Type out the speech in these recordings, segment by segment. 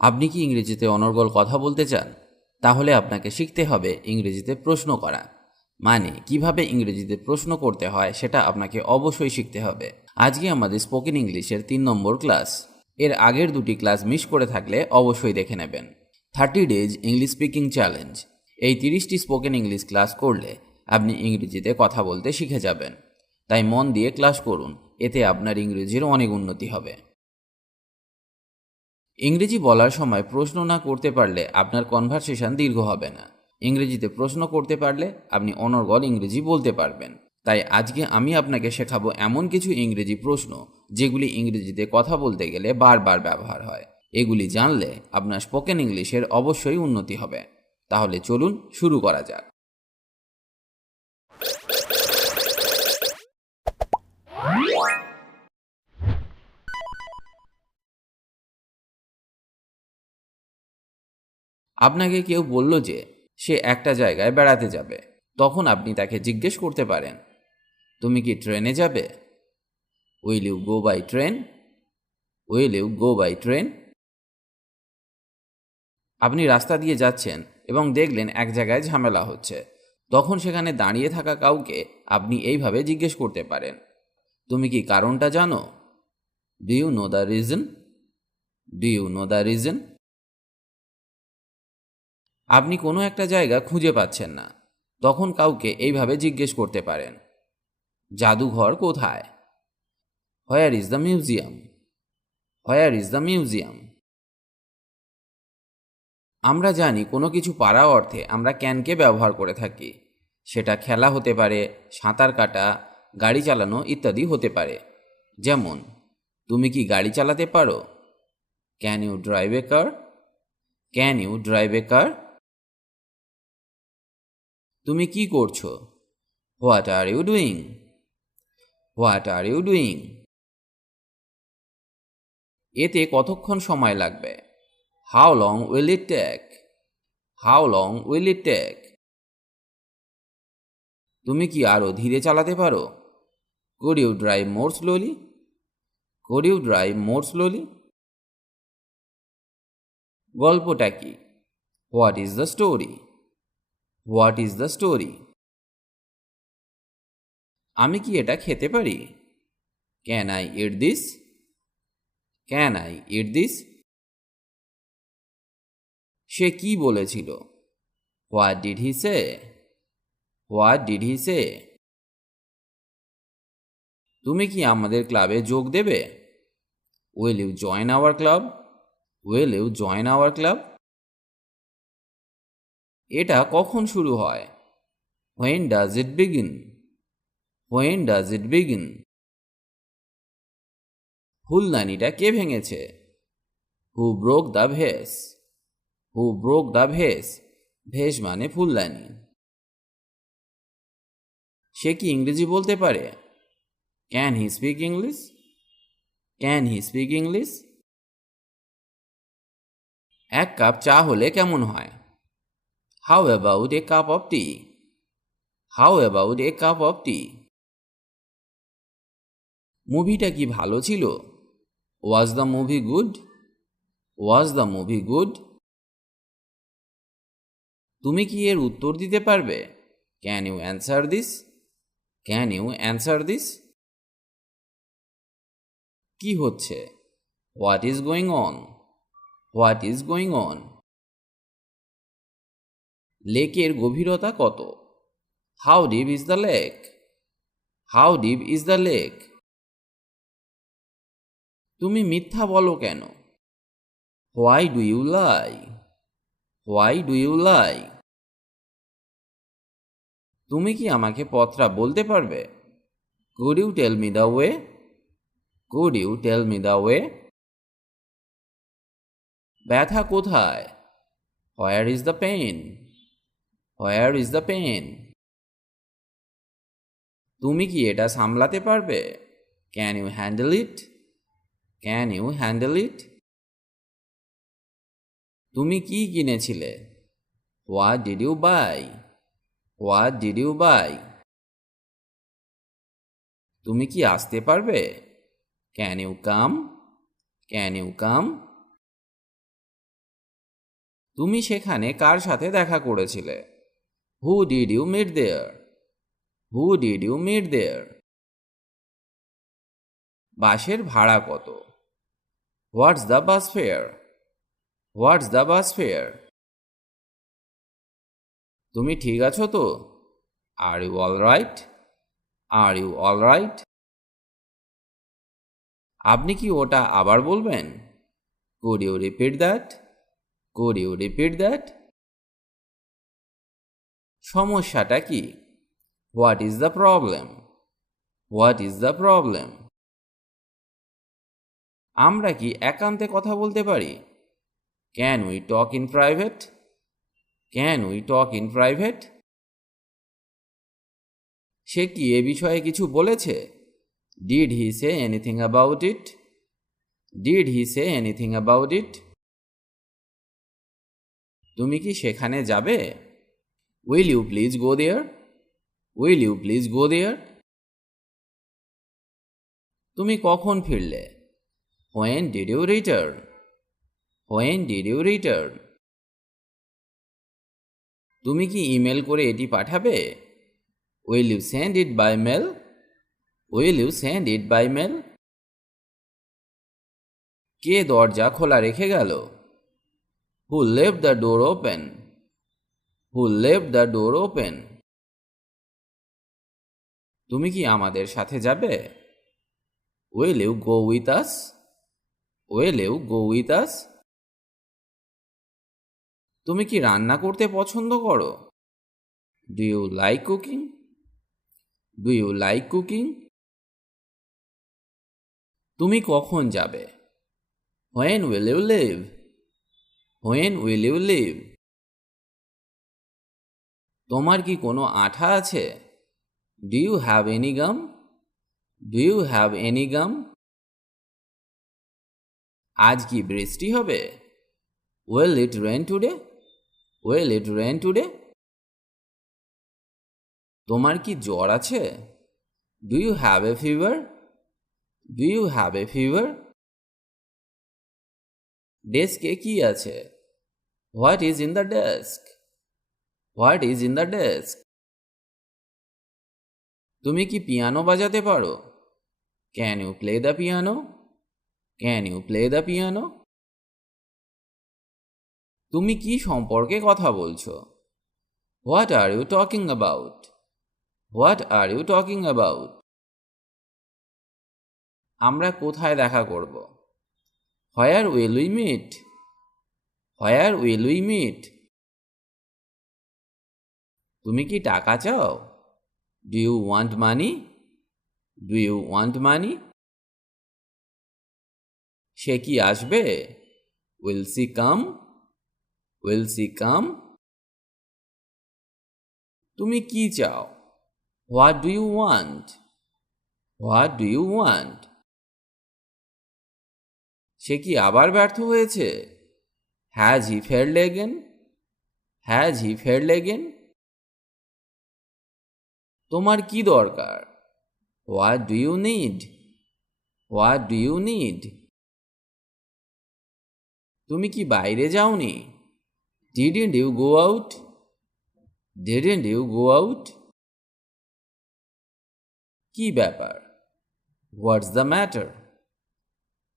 আপনি কি ইংরেজিতে অনর্গল কথা বলতে চান? তাহলে আপনাকে শিখতে হবে ইংরেজিতে প্রশ্ন করা। মানে কিভাবে ইংরেজিতে প্রশ্ন করতে হয় সেটা আপনাকে অবশ্যই শিখতে হবে। আজকে আমাদের স্পোকেন ইংলিশের 3 নম্বর ক্লাস। এর আগের দুটি ক্লাস মিস করে থাকলে অবশ্যই দেখে নেবেন। 30 ডেজ ইংলিশ স্পিকিং চ্যালেঞ্জ। এই 30টি স্পোকেন ইংলিশ ক্লাস করলে আপনি ইংরেজিতে কথা বলতে শিখে যাবেন। তাই মন দিয়ে ক্লাস করুন, এতে আপনার ইংরেজির অনেক উন্নতি হবে। ইংরেজি বলার সময় প্রশ্ন না করতে পারলে আপনার কনভারসেশন দীর্ঘ হবে না। ইংরেজিতে প্রশ্ন করতে পারলে আপনি অনর্গল ইংরেজি বলতে পারবেন। তাই আজকে আমি আপনাকে শেখাবো এমন কিছু ইংরেজি প্রশ্ন যেগুলি ইংরেজিতে কথা বলতে গেলে বারবার ব্যবহার হয়। এগুলি জানলে আপনার স্পোকেন ইংলিশের অবশ্যই উন্নতি হবে। তাহলে চলুন শুরু করা যাক। আপনাকে কেউ বলল যে সে একটা জায়গায় বেড়াতে যাবে, তখন আপনি তাকে জিজ্ঞেস করতে পারেন, তুমি কি ট্রেনে যাবে? Will you go by train? Will you go by train? আপনি রাস্তা দিয়ে যাচ্ছেন এবং দেখলেন এক জায়গায় ঝামেলা হচ্ছে, তখন সেখানে দাঁড়িয়ে থাকা কাউকে আপনি এইভাবে জিজ্ঞেস করতে পারেন, তুমি কি কারণটা জানো? Do you know the reason? Do you know the reason? আপনি কোনো একটা জায়গা খুঁজে পাচ্ছেন না, তখন কাউকে এইভাবে জিজ্ঞেস করতে পারেন, জাদুঘর কোথায়? Where is the museum? Where is the museum? আমরা জানি কোনো কিছু পারা অর্থে আমরা ক্যানকে ব্যবহার করে থাকি। সেটা খেলা হতে পারে, সাঁতার কাটা, গাড়ি চালানো ইত্যাদি হতে পারে। যেমন, তুমি কি গাড়ি চালাতে পারো? Can you drive a car? Can you drive a car? তুমি কি করছো? What are you doing? What are you doing? এতে কতক্ষণ সময় লাগবে? How long will it take? How long will it take? তুমি কি আরো ধীরে চালাতে পারো? Could you drive more slowly? Could you drive more slowly? গল্পটা কি? What is the story? What is the story? আমি কি এটা খেতে পারি? Can I eat this? Can I eat this? সে কি বলেছিল? What did he say? What did he say? তুমি কি আমাদের ক্লাবে যোগ দেবে? Will you join our club? Will you join our club? এটা কখন শুরু হয়? When does it begin? When does it begin? ফুলদানিটা কে ভেঙেছে? Who broke the vase? Who broke the vase? Vase মানে ফুলদানি। সে কি ইংরেজি বলতে পারে? Can he speak English? Can he speak English? এক কাপ চা হলে কেমন হয়? How about a cup of tea? How about a cup of tea? মুভিটা কি ভালো ছিল? Was the movie good? Was the movie good? তুমি কি এর উত্তর দিতে পারবে? Can you answer this? Can you answer this? কি হচ্ছে? What is going on? What is going on? লেকের গভীরতা কত? How deep is the lake? How deep is the lake? তুমি মিথ্যা বলো কেন? Why do you lie? Why do you lie? তুমি কি আমাকে পথটা বলতে পারবে? Could you tell me the way? Could you tell me the way? ব্যথা কোথায়? Where is the pain? Where is the pain? তুমি কি এটা সামলাতে পারবে? Can you handle it? Can you handle it? তুমি কি কিনেছিলে? What did you buy? What did you buy? তুমি কি আসতে পারবে? Can you come? Can you come? তুমি সেখানে কার সাথে দেখা করেছিলে? Who did you meet there? Who did you meet there? বাসের ভাড়া কত? What's the bus fare? What's the bus fare? তুমি ঠিক আছো তো? Are you all right? Are you all right? আপনি কি ওটা আবার বলবেন? Could you repeat that? Could you repeat that? সমস্যাটা কি? What is the problem? What is the problem? আমরা কি একান্তে কথা বলতে পারি? Can we talk in private? Can we talk in private? সে কি এ বিষয়ে কিছু বলেছে? Did he say anything about it? Did he say anything about it? তুমি কি সেখানে যাবে? Will you please go there? Will you please go there? তুমি কখন ফিরলে? When did you return? When did you return? তুমি কি ইমেল করে এটি পাঠাবে? Will you send it by mail? Will you send it by mail? কে দরজা খোলা রেখে গেল? Who left the door open? Who left the door open? তুমি কি আমাদের সাথে যাবে? Will you go with us? Will you go with us? তুমি কি রান্না করতে পছন্দ করো? Do you like cooking? Do you like cooking? তুমি কখন যাবে? When will you leave? When will you leave? তোমার কি কোনো আঠা আছে? Do you have any gum? Do you have any gum? আজ কি বৃষ্টি হবে? Will it rain today? Will it rain today? তোমার কি জ্বর আছে? Do you have a fever? Do you have a fever? ডেস্কে কি আছে? What is in the desk? What is in the desk? তুমি কি পিয়ানো বাজাতে পারো? Can you play the piano? Can you play the piano? তুমি কি সম্পর্কে কথা বলছো? What are you talking about? What are you talking about? আমরা কোথায় দেখা করব? Where will we meet? Where will we meet? তুমি কি টাকা চাও? Do you want money? Do you want money? সে কি আসবে? Will she come? Will she come? তুমি কি চাও? What do you want? What do you want? সে কি আবার ব্যর্থ হয়েছে? Has he failed again? Has he failed again? তোমার কি দরকার? What do you need? What do you need? তুমি কি বাইরে যাওনি? Didn't you go out? Didn't you go out? কি ব্যাপার? What's the matter?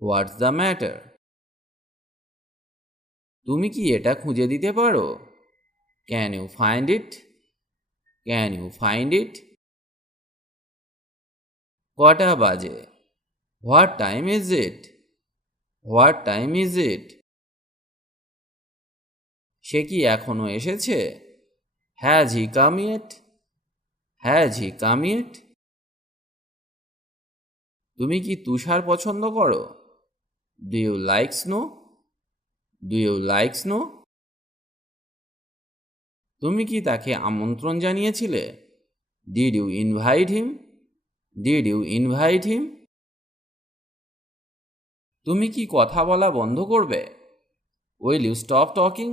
What's the matter? তুমি কি এটা খুঁজে দিতে পারো? Can you find it? Can you find it? কটা বাজে? What time is it? What time is it? সে কি এখনো এসেছে? Has he come yet? Has he come yet? তুমি কি তুষার পছন্দ করো? Do you like snow? Do you like snow? তুমি কি তাকে আমন্ত্রণ জানিয়েছিলে? Did you invite him? Did you invite him? তুমি কি কথা বলা বন্ধ করবে? Will you stop talking?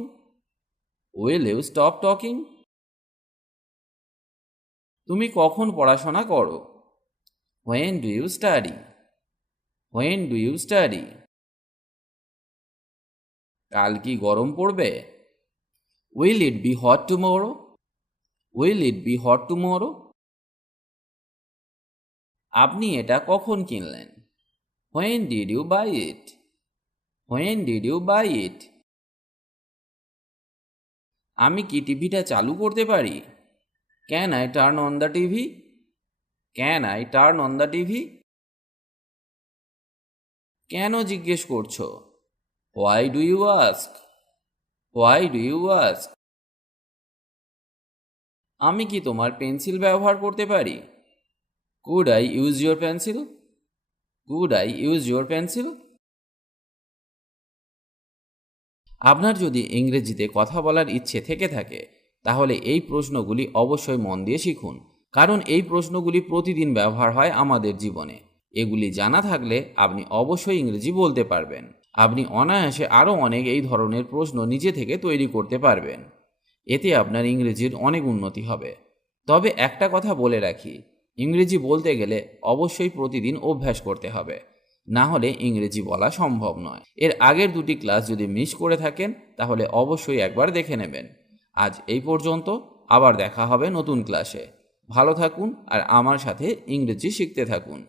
Will you stop talking? তুমি কখন পড়াশোনা করো? When do you study? When do you study? কাল কি গরম পড়বে? Will it be hot tomorrow? Will it be hot tomorrow? আপনি এটা কখন কিনলেন? When did you buy it? When did you buy it? আমি কি টিভিটা চালু করতে পারি? Can I turn on the TV? Can I turn on the TV? কেন জিজ্ঞেস করছো? Why do you ask? Why do you ask? আমি কি তোমার পেন্সিল ব্যবহার করতে পারি? Could I use your pencil? Could I use your pencil? আপনার যদি ইংরেজিতে কথা বলার ইচ্ছে থেকে থাকে তাহলে এই প্রশ্নগুলি অবশ্যই মন দিয়ে শিখুন, কারণ এই প্রশ্নগুলি প্রতিদিন ব্যবহার হয় আমাদের জীবনে। এগুলি জানা থাকলে আপনি অবশ্যই ইংরেজি বলতে পারবেন। আপনি অনায়াসে আরও অনেক এই ধরনের প্রশ্ন নিজে থেকে তৈরি করতে পারবেন। এতে আপনার ইংরেজির অনেক উন্নতি হবে। তবে একটা কথা বলে রাখি, ইংরেজি বলতে গেলে অবশ্যই প্রতিদিন অভ্যাস করতে হবে, না হলে ইংরেজি বলা সম্ভব নয়। এর আগের দুটি ক্লাস যদি মিস করে থাকেন তাহলে অবশ্যই একবার দেখে নেবেন। আজ এই পর্যন্ত, আবার দেখা হবে নতুন ক্লাসে। ভালো থাকুন আর আমার সাথে ইংরেজি শিখতে থাকুন।